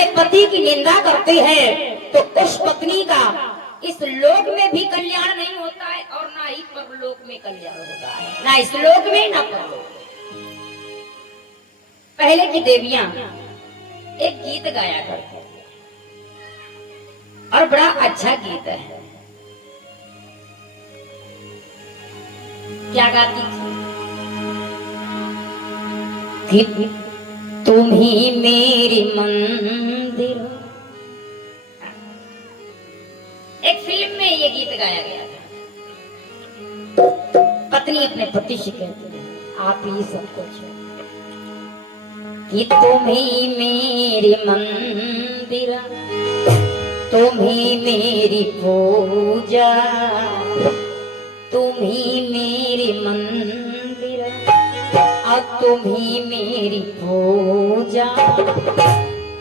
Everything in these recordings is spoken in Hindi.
अपने पति की निंदा करती है तो उस पत्नी का इस लोक में भी कल्याण नहीं होता है और ना ही परलोक में कल्याण होता है, ना इस लोक में ना परलोक में। पहले की देवियां एक गीत गाया करती और बड़ा अच्छा गीत है। क्या गाती थी कि तुम ही मेरी मंदिर। एक फिल्म में ये गीत गाया गया था। पत्नी अपने पति से कहती है आप ही सब कुछ कि तुम ही मेरी मंदिर, तुम ही मेरी पूजा, तुम ही मेरी मंदिर और तुम ही मेरी पूजा,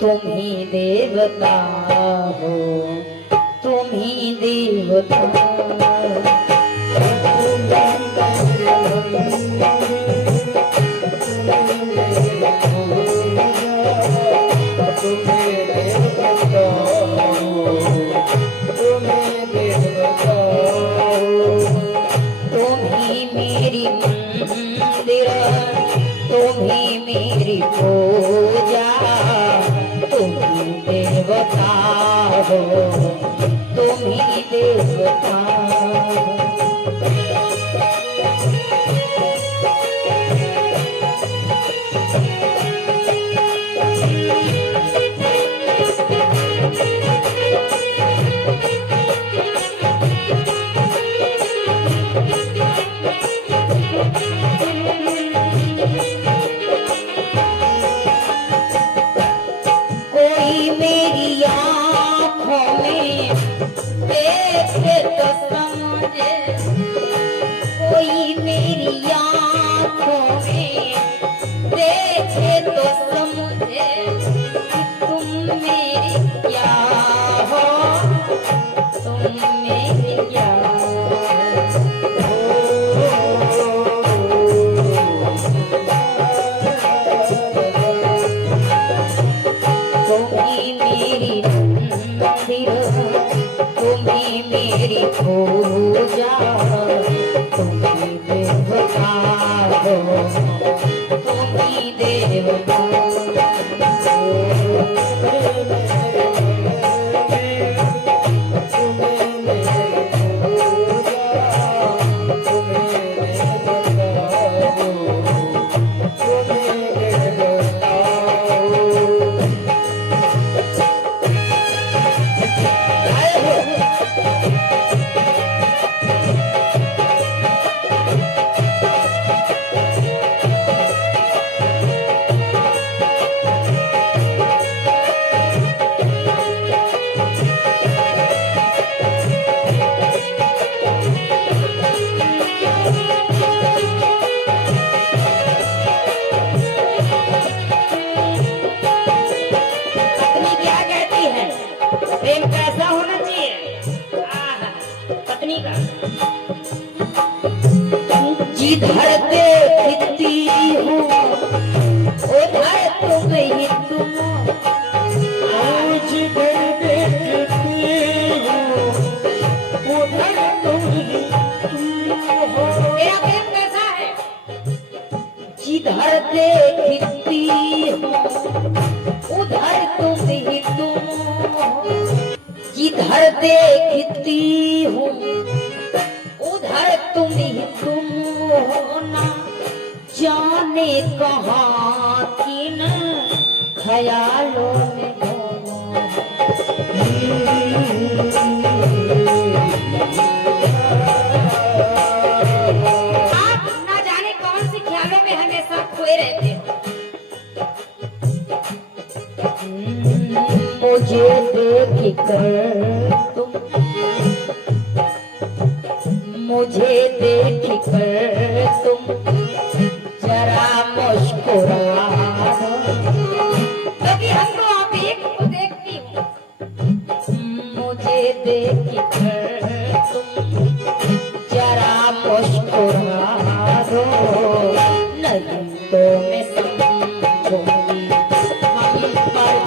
तुम ही देवता हो, तुम ही देवता। मेरी पूजा तुम ही देवता हो, तुम ही देवता हो। मेरी पूजा तुम ही देवता हो, तुम ही देवता। प्रेम कैसा होना चाहिए पत्नी का, जिधर देखती हूँ उधर तुम ही तुम, जिधर देखती हूँ उधर तुम ही तुम हो। मेरा प्रेम कैसा है, जिधर देखती हूँ उधर तुम ही तुम हो, जिधर देखती हूँ उधर तुम ही तुम हो। ना जाने कहाँ किन ख्यालों में आप ना जाने कौन सी ख्यालों में हमेशा खोए रहते हो। मुझे देख कर तुम, मुझे देख कर तुम जरा मुस्कुरा दो, क्योंकि हमको आप एक को देखती हूँ। मुझे देख कर तुम जरा मुस्कुरा दो, नहीं तो मैं समझूंगी हम पर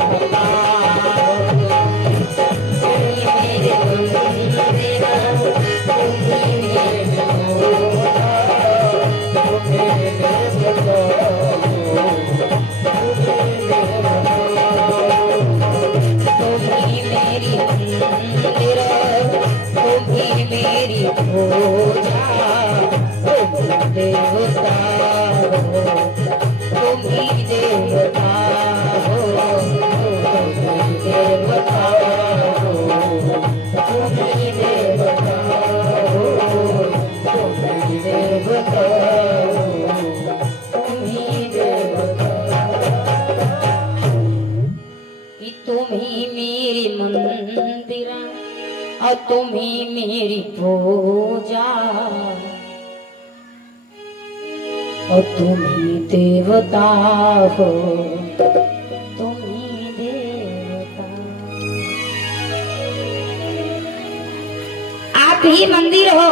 तुम ही मेरी मंदिरा और तुम ही मेरी पूजा और तुम ही देवता हो, तुम ही देवता। आप ही मंदिर हो,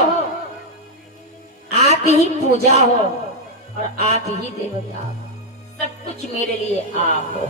आप ही पूजा हो और आप ही देवता हो, सब कुछ मेरे लिए आप हो।